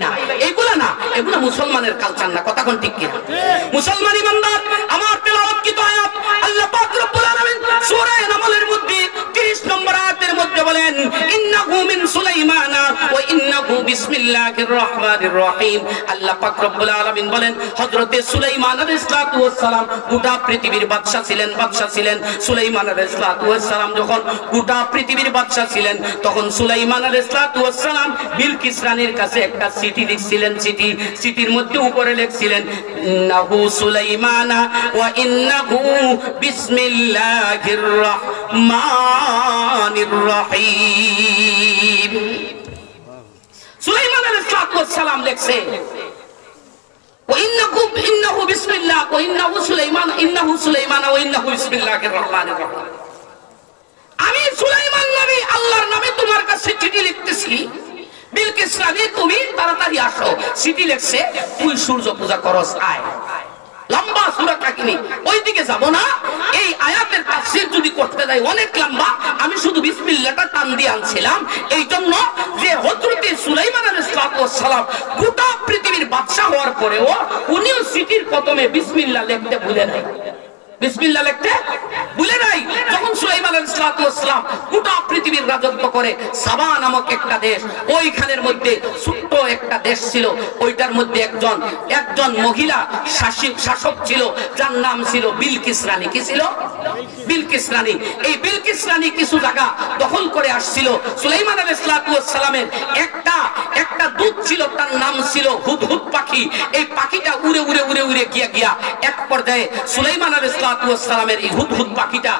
পাইবাই না, এগুলা না, এগুলা মুসলমানের কালচার না। কথা কোন ঠিক কিনা? মুসলমান ইমানদার আমার তেলাওয়াতকৃত আয়াত আল্লাহ পাক রব্বুল আলামিন সূরা নামলের মধ্যে 30 নম্বর আয়াতের মধ্যে বলেন ইন্নাহু মিন সুলাইমানা ওয়া ইন্নাহু বিসমিল্লাহির রহমানির রহিম। আল্লাহ পাক রব্বুল আলামিন বলেন হযরতে সুলাইমান আলাইহিস সালাতু ওয়াস সালাম গোটা পৃথিবীর বাদশা ছিলেন। সুলাইমান আলাইহিস সালাতু ওয়াস সালাম যখন গোটা পৃথিবীর বাদশা ছিলেন তখন সুলাইমান আলাইহিস সালাতু ওয়াস সালাম বিলকিস রানীর কাছে একটা চিঠি লিখছিলেন। চিঠির মধ্যে উপরে লিখছিলেন ইন্নাহু সুলাইমানা ওয়া ইন্নাহু বিসমিল্লাহির রহমানির রহিম। সুলাইমান আলাইহিস সালাতু ওয়াস সালাম লিখছে ইন্নাহু বিসমিল্লাহ ওয়া ইন্নাহু সুলাইমান ওয়া ইন্নাহু বিসমিল্লাহির রহমানির রহিম। আমি সুলাইমান নবী আল্লাহর নামে তোমার কাছে চিঠি লিখতেছি, বিলকিস রানী তুমি তাড়াতাড়ি আসো। চিঠি লিখছে তুই সূর্য পূজা করস, আয়। লম্বা সূরা কাহিনী, ওইদিকে যাব না। এই আয়াতের তাফসীর যদি করতে যাই অনেক লম্বা, আমি শুধু বিসমিল্লাহটা টান দিয়ে আনছিলাম এই জন্য যে হযরত সুলাইমান আলাইহিস সালাম গোটা পৃথিবীর বাদশা হওয়ার পরেও উনিও চিঠির প্রথমে বিসমিল্লাহ লিখতে ভুলে নাই। বিসমিল্লাহ লিখতে ভুলে নাই। যখন সুলাইমান আলাইহিস সালাম গোটা পৃথিবীর রাজত্ব করে, সাবা নামক একটা দেশ, ওইখানের মধ্যে ছোট্ট একটা দেশ ছিল, ওইটার মধ্যে একজন মহিলা শাসক ছিল যার নাম ছিল বিলকিস রানী। কি ছিল? বিলকিস রানী। এই বিলকিস রানী কিছু জায়গা দখল করে আসছিল। সুলাইমান আলাইহিস সালামের একটা দূত ছিল, তার নাম ছিল হুদহুদ পাখি। এই পাখিটা উড়ে উড়ে উড়ে উড়ে গিয়া এক পর্যায়ে সুলাইমান আলাইহিস সালামের এই হুদহুদ পাখিটা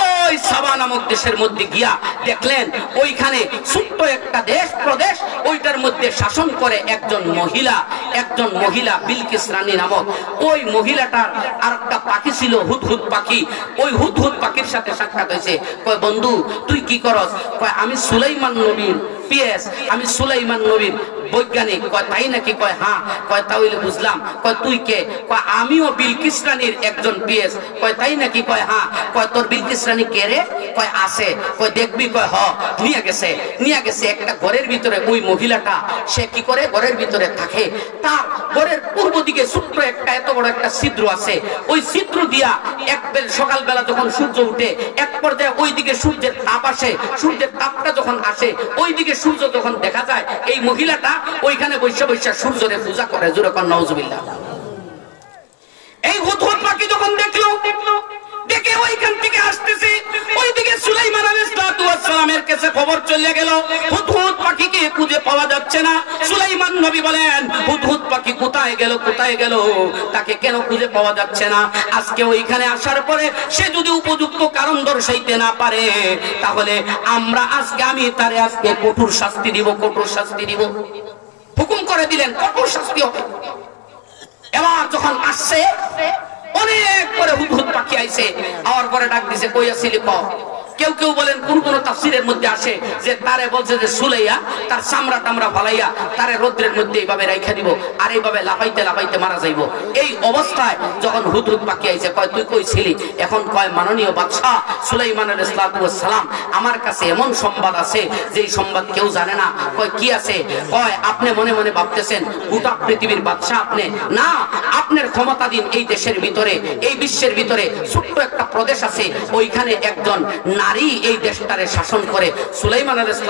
ওই সাবা নামক দেশের মধ্যে গিয়া দেখলেন ওইখানে ছোট্ট একটা প্রদেশ, ওইটার মধ্যে শাসন করে একজন মহিলা বিলকিস রানী নামক। ওই মহিলাটার আরেকটা পাখি ছিল হুদহুদ পাখি। ওই হুদহুদ পাখির সাথে সাক্ষাৎ হয়েছে। কয় বন্ধু তুই কি করস? কয় আমি সুলাইমান নবীর পিএস, আমি সুলাইমান নবীর বৈজ্ঞানিক। কয় তাই নাকি? কয় হ্যাঁ। কয় তাহলে বুঝলাম। কয় তুই কে? কয় আমিও বিলকিস রানীর একজন পিএস। কয় তাই নাকি? কয় হ্যাঁ। কয় তোর বিলকিস রানী কে রে? কয় আছে। কয় দেখবি? কয় হ। নিয়ে গেছে একটা ঘরের ভিতরে। ওই মহিলাটা সে কি করে ঘরের ভিতরে থাকে, তার ঘরের পূর্ব দিকে ছোট্ট একটা এত বড় একটা ছিদ্র আছে। ওই ছিদ্র দিয়া সকালবেলা যখন সূর্য উঠে এক পর্যায়ে ওই দিকে সূর্যের তাপ আসে। সূর্যের তাপটা যখন আসে ওই দিকে সূর্য যখন দেখা যায়, এই মহিলাটা ওইখানে বৈশা সূর্যরে পূজা করে। জোরে কোন নাউজুবিল্লাহ। এই হুদহুদ পাখি যখন দেখে ওইখান থেকে আসতেছে, ওইদিকে সুলাইমান আলাইহিস সালামের কাছে খবর চলে গেল হুদহুদ পাখিকে খুঁজে পাওয়া যাচ্ছে না। সুলাইমান নবী বলেন হুদহুদ পাখি কোথায় গেল, তাকে কেন খুঁজে পাওয়া যাচ্ছে না? আজকে ওইখানে আসার পরে সে যদি উপযুক্ত কারণ দর্শাইতে না পারে তাহলে আমি তারে আজকে কঠোর শাস্তি দিব। হুকুম করে দিলেন কঠোর শাস্তি হবে। এবার যখন আসছে অনেক পরে হুদহুদ পাখি আইছে, আওয়ার পরে ডাক দিছে কই আসিলি ক। কেউ বলেন কোন তাফসীরের মধ্যে আসে যে তারে বলছে যে সুলাইয়া তার চামড়া টামড়া ফালাইয়া তারে রৌদ্রের মধ্যে এইভাবে রাইখা দিব, আর এইভাবে লাফাইতে মারা যাইব। এই অবস্থায় যখন হুদহুদ পাখি আইছে, কয় তুই কই ছিলি? এখন কয় মাননীয় বাদশা সুলাইমান আলাইহিস সালাম আমার কাছে এমন সংবাদ আছে যে এই সংবাদ কেউ জানে না। কয় কি আছে? কয় আপনি মনে মনে ভাবতেছেন গোটা পৃথিবীর বাদশা আপনি না, আপনার ক্ষমতাধীন এই দেশের ভিতরে, এই বিশ্বের ভিতরে ছোট্ট একটা প্রদেশ আছে, ওইখানে একজন নারী এই দেশটারে শাসন করে। সুলাইমান আলাইহিস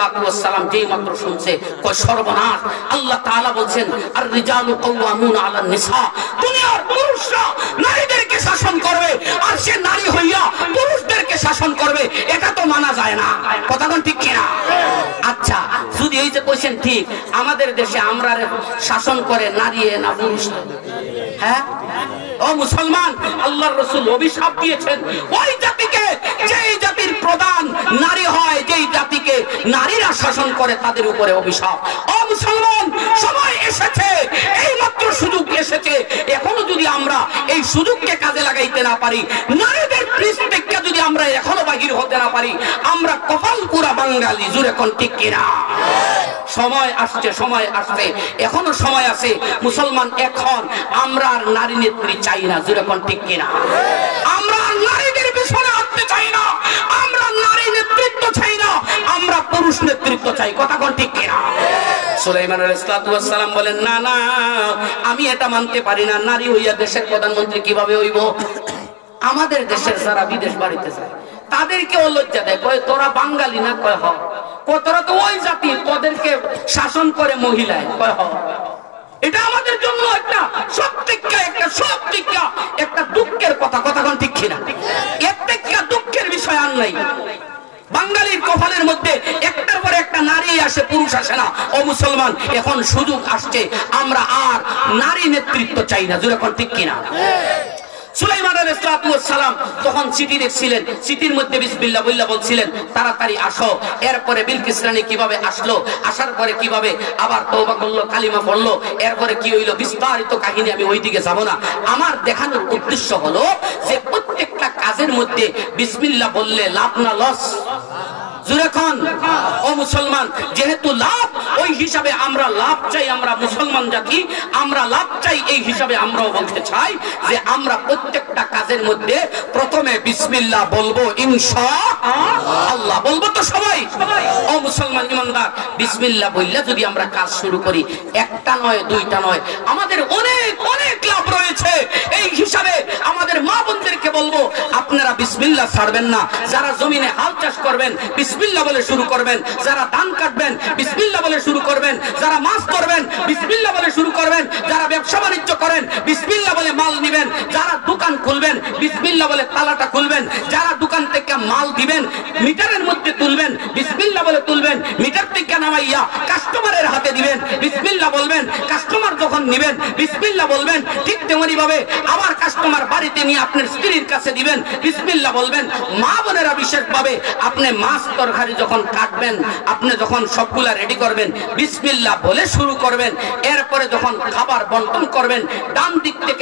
সালাম যেই মাত্র শুনছে, কয় সর্বনাশ। আল্লাহ তাআলা বলছেন আর রিজালু কাওয়ামুনা আলান নিসা, দুনিয়ার পুরুষরা নারীদেরকে শাসন করবে আর সে নারী হইয়া পুরুষদেরকে শাসন করবে, এটা তো মানা যায় না। কথা কোন ঠিক কিনা? আচ্ছা যদি এই যে কইছেন ঠিক, আমাদের দেশে আমরা শাসন করে নারী না পুরুষ? হ্যাঁ ও মুসলমান, আল্লাহর রাসূল অভিশাপ দিয়েছেন ওই জাতিকে যেই জাতির প্রধান নারী হয়, যেই জাতিকে নারীরা শাসন করে তাদের উপরে অভিশাপ। ও মুসলমান, সময় এসেছে, এই মাত্র সুযোগ এসেছে, এখনো যদি আমরা এই সুযোগকে কাজে লাগাইতে না পারি, নারীদের পৃষ্ঠকে যদি আমরা এখনো বাহির হতে না পারি, আমরা কপাল পুরা বাঙালি। জুড়ে কোন ঠিক কিনা? সময় আসছে, এখনো সময় আছে। মুসলমান, এখন আমরা আর নারী নেত্রী চাই না। জুড়ে কোন ঠিক কিনা? আমরা নারীদের পিছনে হাঁটতে চাই না, আমরা নারী নেতৃত্ব চাই না, আমরা পুরুষ নেতৃত্ব চাই, কথা কোন ঠিক কিনা? সুলাইমান আলাইহিস সালাম বলেন, না না, আমি এটা মানতে পারি না। নারী হইয়া দেশের প্রধানমন্ত্রী কিভাবে হইব? আমাদের দেশের যারা বিদেশ বাড়িতে যায় তাদেরকে লজ্জা দেয়, কয় তোরা বাঙালি না? কয় হ। তোরা তো ওই জাতি, তোদেরকে শাসন করে মহিলায়। কয় হ। এটা আমাদের জন্য একটা একটা দুঃখের কথা, কথা কোন ঠিক কিনা? এর থেকে দুঃখের বিষয় আর নাই। বাঙালির কপালের মধ্যে একটার পর একটা নারী আসে, পুরুষ আসে না। ও মুসলমান, এখন সুযোগ আসছে, আমরা আর নারী নেতৃত্ব চাই না, জোরে কোন ঠিক কিনা? সুলাইমান আলাইহিস সালাম তখন চিঠি দেখছিলেন, চিঠির মধ্যে বিসমিল্লাহ বইলা বলছিলেন তাড়াতাড়ি আসো। এরপরে বিলকিস রানী কিভাবে আসলো, আসার পরে কিভাবে আবার তওবা করলো, কালিমা পড়লো, এরপরে কি হইলো, বিস্তারিত কাহিনী আমি ওইদিকে যাব না। আমার দেখানোর উদ্দেশ্য হলো যে প্রত্যেকটা কাজের মধ্যে বিসমিল্লাহ বললে লাভ না লস? ও মুসলমান, যেহেতু লাভ, ওই হিসাবে আমরা লাভ চাই। আমরা মুসলমান জাতি, আমরা লাভ চাই। এই হিসাবে আমরাও বলতে চাই যে আমরা প্রত্যেকটা কাজের মধ্যে প্রথমে বিসমিল্লাহ বলবো, ইনশাআল্লাহ বলবো তো সবাই। ও মুসলমান ইমানদার, বিসমিল্লাহ বললে যদি আমরা কাজ শুরু করি, একটা নয়, দুইটা নয়, আমাদের অনেক অনেক লাভ রয়েছে। এই হিসাবে আমাদের মা বোনদেরকে বলবো, আপনারা বিসমিল্লাহ ছাড়বেন না। যারা জমিনে হাল চাষ করবেন, বিসমিল্লাহ বলে শুরু করবেন। যারা ধান কাটবেন, বিসমিল্লাহ বলে শুরু করবেন। যারা মাছ ধরবেন, বিসমিল্লাহ বলে শুরু করবেন। যারা ব্যবসা বাণিজ্য করেন, বিসমিল্লাহ বলে মাল নিবেন। যারা দোকান খুলবেন, বিসমিল্লাহ বলে তালাটা খুলবেন। যারা দোকান থেকে মাল দিবেন, মিটারের মধ্যে তুলবেন, বিসমিল্লাহ বলে তুলবেন। মিটার থেকে নামাইয়া কাস্টমারের হাতে দিবেন, বিসমিল্লাহ বলবেন। কাস্টমার যখন নিবেন, বিসমিল্লাহ বলবেন। ঠিক তেমনি ভাবে আবার কাস্টমার বাড়িতে নিয়ে আপনার স্ত্রীর কাছে দিবেন, বিসমিল্লাহ বলবেন। মা বোনেরা বিশেষভাবে আপনি মাছ তরকারি যখন কাটবেন, আপনি যখন সবগুলা রেডি করবেন, বিসমিল্লাহ বলে শুরু করবেন। এরপরে যখন খাবার বন্টন করবেন, ডান দিক থেকে